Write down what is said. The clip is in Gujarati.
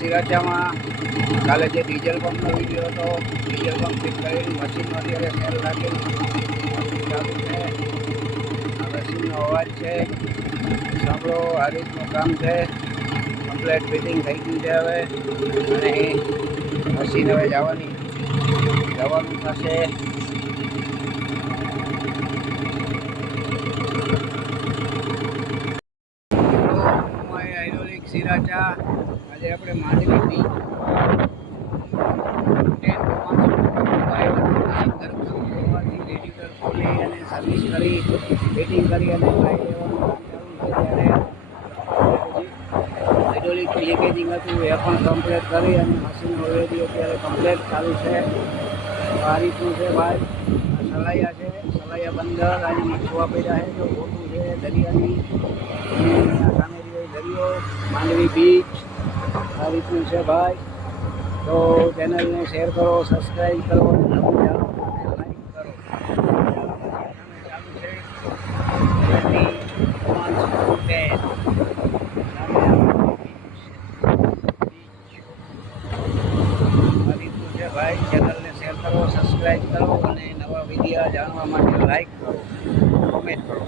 સિરાચામાં કાલે જે ડીઝલ પંપનો વિડીયો હતો, ડીઝલ પંપ ફિટ કરેલું મશીનનો અત્યારે સેલ લાગેલું મશીન ચાલુ છે. આ મશીનનો અવાજ છે, સાંભળો. આ રીતનું કામ છે. કમ્પ્લેટ ફિટિંગ થઈ ગયું છે હવે, અને મશીન હવે જવાનું થશે. હાઇડ્રોલિક સિરાચા આજે આપણે માંડવી બીચ રેગ્યુલેટર ખોલી અને સર્વિસ કરી ફિટિંગ કરી અને હાઇડ્રોલિક લીકેજિંગ હતું એ પણ કમ્પ્લીટ કરી અને મશીન ઓલરેડી અત્યારે કમ્પ્લીટ ચાલુ છે. આ રીતનું છે ભાઈ. આ સલાયા છે, સલાયા બંદર અને મછવા પડ્યા છે. જો ખોટું છે દરિયાની સામે દરિયો માંડવી બીચ. આ રીતનું છે ભાઈ. તો ચેનલને શેર કરો, સબસ્ક્રાઈબ કરો, લાઈક કરો. ભાઈ ચેનલને શેર કરો, સબસ્ક્રાઈબ કરો અને નવા વિડીયો જાણવા માટે લાઈક કરો, કોમેન્ટ કરો.